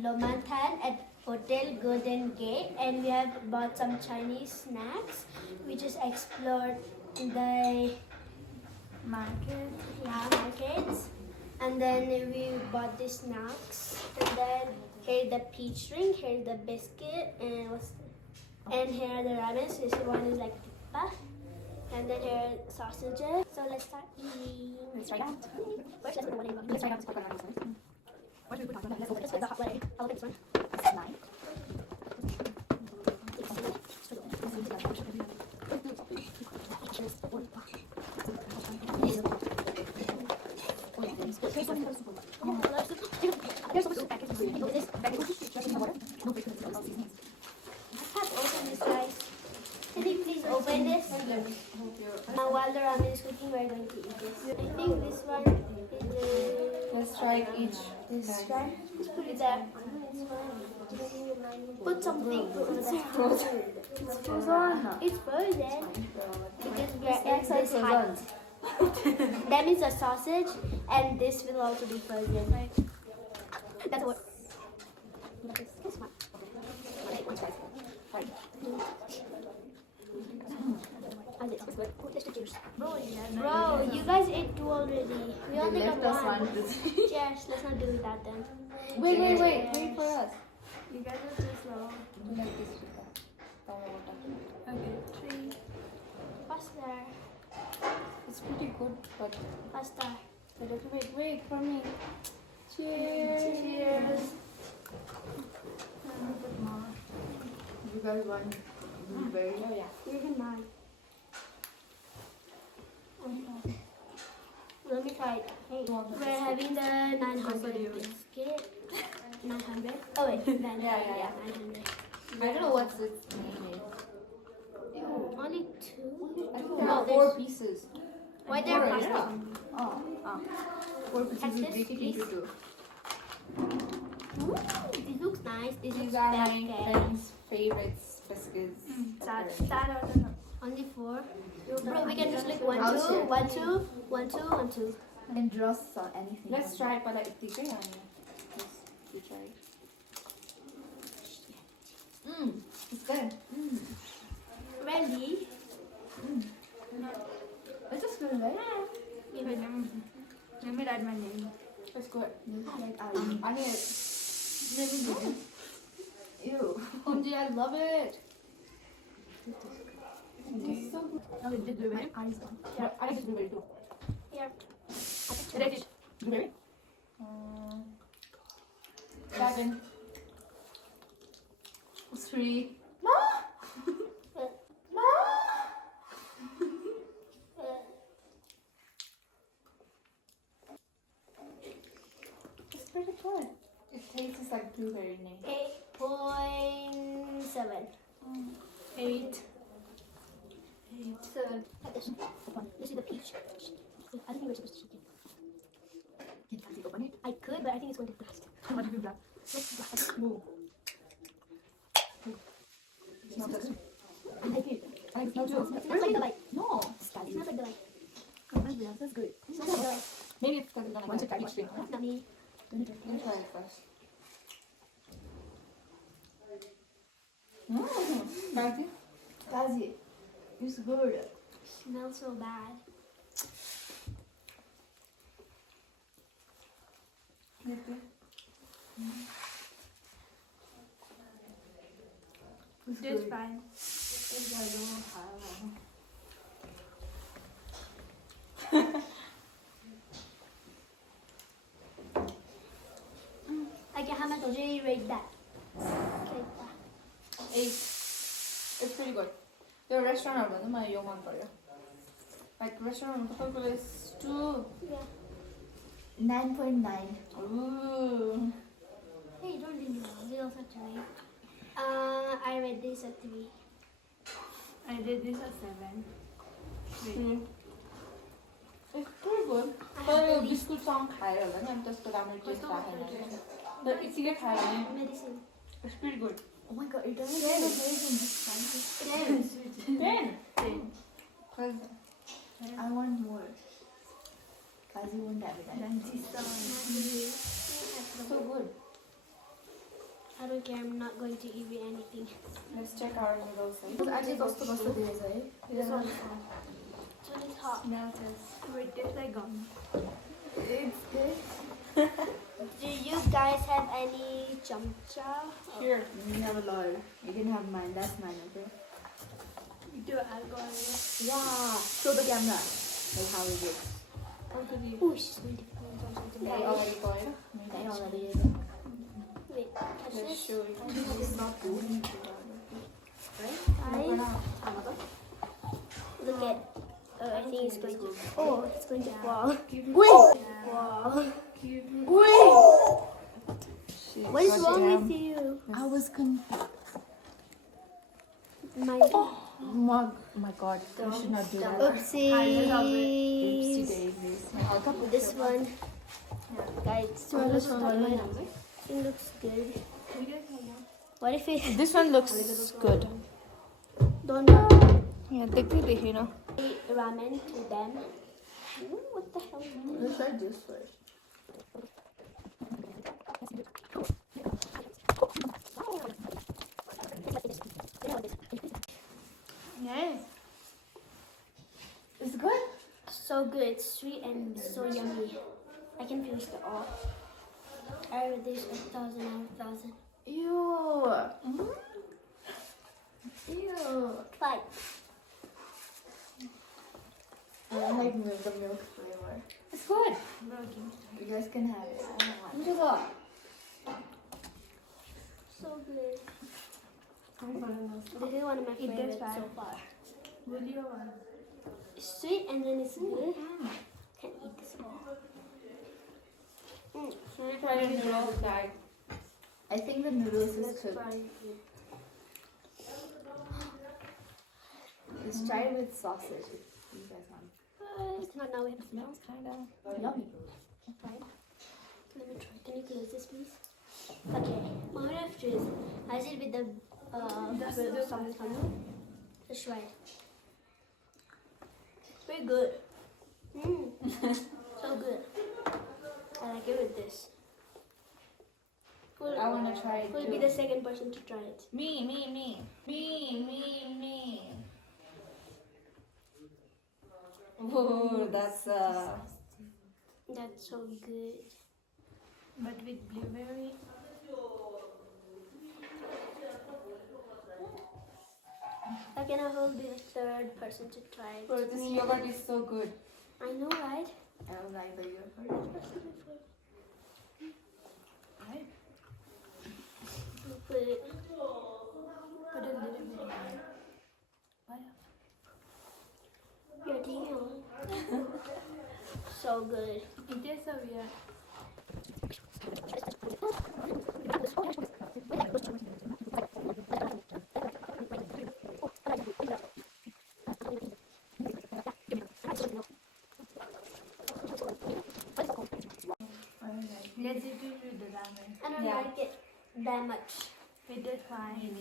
Lomantan at Hotel Golden Gate, and we have bought some Chinese snacks. We just explored the markets, and then we bought the snacks, and then here's the peach drink, here's the biscuit, and here are the ramens. This one is like tikka, and then here are sausages. So let's start eating. Let's try it out. First, let's put the one in. Let's try it out. Let's put it on. What do we put on? Let's open Let's it. put the hot water. I'll open this one. That's 9. There's also packets. This water. I have opened this, guys. Can you please open this? Now, while the ramen is cooking, we're going to eat this. I think this one is. Let's try each. This one. Just put it there. Put something. It's frozen. It's frozen. It's frozen. Because we are in this hut. That means a sausage, and this will also be frozen. That's what. This one. Bro, you guys ate 2 already. We only got one. Cheers. Let's not do it that then. Wait for us. You guys are too slow. Okay, 3. Faster. It's pretty good, but Faster. wait for me. Cheers. Cheers. You guys want blueberry? Oh yeah. You can mine. Let me try it. Hey, we're having the 900 biscuit. 900? Oh wait, 900. Yeah. 900. I don't know what's its name. Ew, only 2? I think there are 4 pieces. Why they're plastic? Oh. 4 pieces Catch is this, breaking please. into 2. This looks nice. This These is are my biscuit. friend's favorites biscuits. Only 4. Bro, we can just like I'll 1, 2, share. 1, 2, 1, 2, 1, 2. And draw on anything. Let's try it pala itigay ano. Let's try it. It's good. Ready? It's just good, right? Let me write my name. It's good. Like 아니, ew. Onji, I love it. It's so good. Oh, did you My eyes gone. Yeah, I like this blueberry too. Here. Ready? Blueberry? 7. 3. It's pretty good. It tastes like blueberry name. 8.7. 8. 7. This is the peach. I think we were supposed to chicken. Can you open it? I could, but I think it's going to blast. What do you do? Let's blast. Move. It's not good. I like it. I like it. It smells like the light. No. It smells like the light. That's good. It smells like the light. Maybe it's because it's not Want like to a try peach drink. Not me. Let me try it first. Spicy? Kazi, it's good. It smells so bad. It's It's good. fine. Okay, how much would you rate that? Okay. 8. It's pretty good. The restaurant are my young one for you. Like restaurant, the is 2. Yeah. 9.9. Ooh. Hey, don't leave me alone. Zero for 3. I rate this at 3. I did this at 7. It's pretty good. But biscuit song higher than just the ramen taste higher. But it's a higher. Medicine. It's pretty good. Oh my god, it doesn't taste amazing. 10. 10. Because I want more. Kazi won't have it. so good. I don't care. I'm not going to eat anything. Let's check our noodles. Actually, कस्तो कस्तो दिएछ है? This one is hot. This one is hot. Smell this. It tastes like gum. It's good. Do you guys have any chamcha? Here, we have a lot. You can have mine. That's mine, okay? You do alcohol. Yeah. Show the camera. Like how it looks. Oh, she's going to put something. They already boiled. They already Wait, touch Let's this. show you. It's not good. Guys, look at. Oh, I think it's going to. Oh, it's going to fall. Wait! Wow. Shit, What is God wrong damn. with you? I was confused. My My God, you should not do that. oopsie. Oopsie daisies. This one, guys, this one looks good. It looks good. What if it This one looks good. don't eat Yeah, देखिए ना. ramen to them? What the hell? Let's try this first. Yes. It's good. So good, it's sweet and so yummy. I can finish it all. I rate this 1,000 out of 1,000. Ew. Ew. 5. I don't like the milk flavor. It's good. You guys can have it. I don't want it. So good. This is one of my It favorites gets so bad. far. Will you want? It's sweet and then it's good. Can't eat this all. Try the noodles, guys. I think the noodles is Let's cooked. try it. Let's try it with sausage. If you guys want. It's not now we have to smell. Yummy. Right. Let me try. Can you close this, please? Okay. I'm gonna have to choose. As it with the something. Let's try it. It's very good. So good. I like it with this. I want to try it Who will be too. the second person to try it? Me. Oh, that's That's so good. But with blueberry. Okay, now who will be the third person to try it? bro, this yogurt is so good. I know, right? I don't like the yogurt. Put it. Put a little bit in there. You're taking it. So good. It tastes so weird. Let's eat it with the ramen. I don't Yeah. like it that much. It is fine.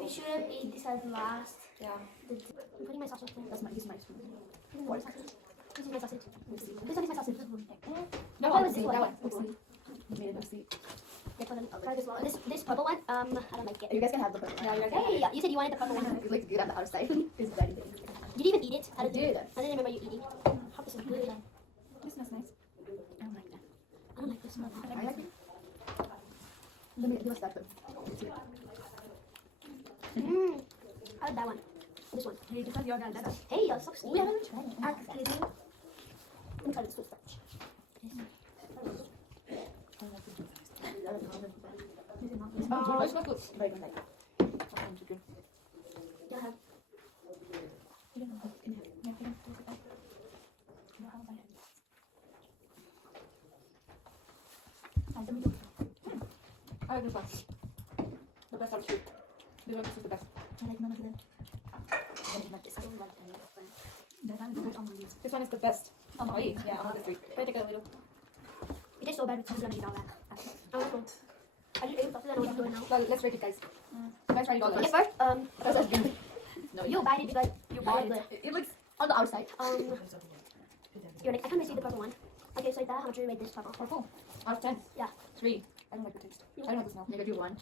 We should have eaten this as last. Yeah. I'm putting my sausage there. This is my spoon. What sausage? This is my sausage. This one is my sausage. No, That was this one. that one. Oopsie. You made it oopsie. Try this one. This purple one. I don't like it. You guys can have the purple one. Hey, you said you wanted the purple one. It looks good on the outside. It's very good. Did you even eat it? I did. I didn't remember you eating. How this is good. This smells nice. I don't like that. I don't like this one. I like it. Let me give us that one. I like that one. This one. Hey, because you're done. Hey, you're so sweet. We haven't tried it. Actually, let me try this with starch. Oh, it's not good. But I don't like it. You have I like this one. The best out of two. This one is the best. I like none of them. I don't like this. I don't like any of them. That one good on these. This one is the best. Oh, yeah, I'm this week. Can I take a little? it is so bad because I'm gonna eat all that. I don't know. I just ate it, I don't know what I'm doing now. Well, let's rate it, guys. Let's rate it all. Okay, Guys. first, That's good. No, you bite it because you bite it. It looks on the outside. You're like, I can't see the purple one. Okay, so like that, how much do you rate this purple? Purple. Out of 10. Yeah. 3. I don't like the taste. I don't like the smell. -1.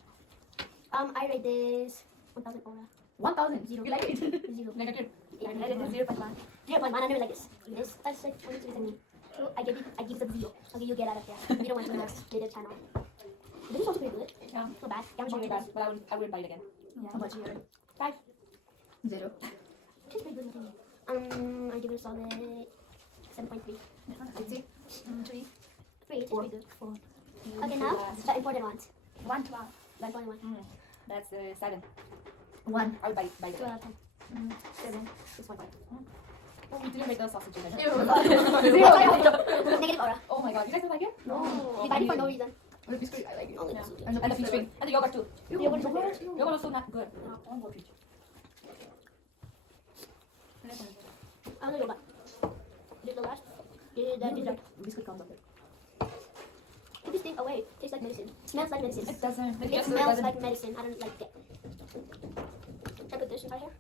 I rate this 1,000 aura. 1,000. Zero. You like it? Zero. Negative. Yeah, I rated it 0.1. 0.1. I never like this. This that's like 23 So I give it a 0. Okay, you get out of here. We don't want to next later channel. This is also pretty good. Yeah. Not bad. How much Not you too rate bad, but I wouldn't buy it again. Yeah. How much you rate? 5. 0. It's pretty good. I give it a solid 7.3. Let's see. 3. 3. It's pretty good. 4. Okay, now the important ones. 112. 1.1. That's 7. 1. I would buy it 2 again. out of 10. 7. 6.5. Oh, we didn't make the sausage again. Negative aura. Oh my god, you guys don't like it? No. We buy it for no reason. The biscuit, I like it. Only Yeah. because And the peach drink. And the yogurt too. Yogurt is my favorite. Yogurt was so not good. I want more peach. I want yogurt. This is the last. This is the dessert. Biscuit comes up there. Keep this thing away. Tastes like medicine. Smells like medicine. It doesn't. It smells like medicine. I don't like it. I put this inside here.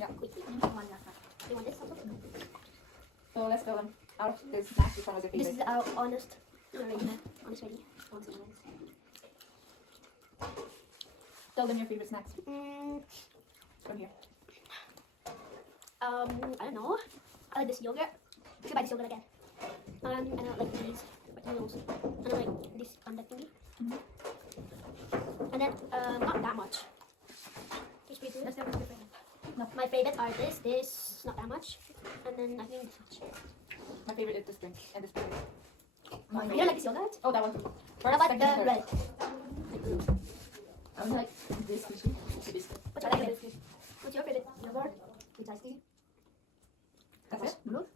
Yeah. Quickly. One last one. You want this also? So let's go on. Out of this snack, which one was your This favorite? is our honest rating. Honest rating. Honest rating. Tell them your favorite snacks Mm, from here. I don't know. I like this yogurt. I should buy this yogurt again. I don't like these potatoes. I don't like this panda thingy. And then, not that much. It's pretty good. Let's go with your favorite. No, my favorite are this, not that much. And then I think this much. My favorite is this drink and this drink. You don't like this yogurt? Oh, that one too. How First, about second, the third. red? I would like this biscuit. The biscuit. What's your favorite? What's your favorite yogurt? With ice cream? That's it? Noodles?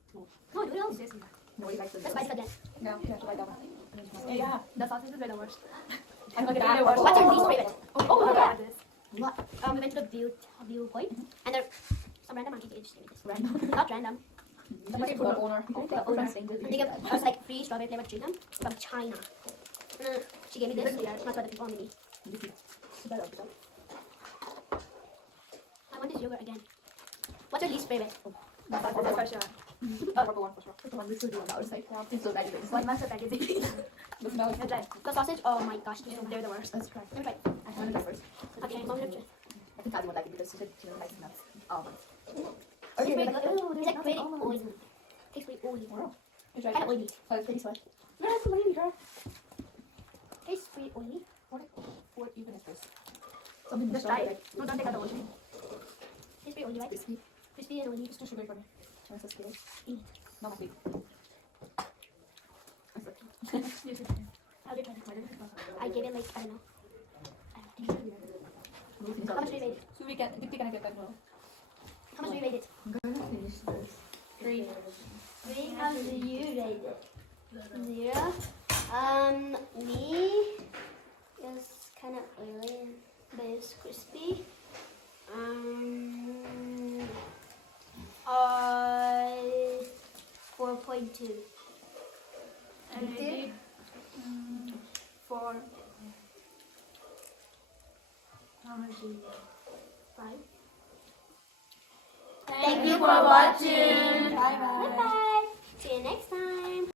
No, noodles. This is Nobody likes the Let's buy noodles. this again. No, you have to buy that one. Yeah. the sausages are the worst. And look at They're the that. worst. What's your least favorite? Oh my yeah. god. This. What? We went to the viewpoint, and there some random monkey cage gave me this. Random. Not random. Somebody for the owner. The owner. And they gave us like free strawberry flavored chewing gum from China. And then she gave me this. Not for the people only me. I want this yogurt again. What's your least favorite? The sausages for sure. Purple one for sure. The one with the one outside. It's so bad. It's One like, master packaging. The smell is Let's try. The sausage? Oh my gosh, they're the worst. let's try. Let me try. I want to go first. Okay, mom, let me try. I think Tati would like it because she said she doesn't like nuts. Almonds. It's pretty good. It's like pretty oily. Tastes pretty oily. Wow. You try Kind of it. oily. So it's This one. Yes, lady, girl. Tastes pretty oily. What even is this? Something Just try it. No, don't take out the whole thing. Tastes pretty oily, right? Crispy. Crispy and oily. It's too sugary for me. I'm so scared. Not my sweet. You should. I'll be trying. I gave it like, I don't know. How much do you rate it? So we can, Tripti can get that now. How much do you rate it? I'm gonna finish this. 3. 3. How do you rate it? 0. Me is kind of oily, but it's crispy. I 4.2. And I did 4. How much do you get? 5. Thank you for watching. Bye bye.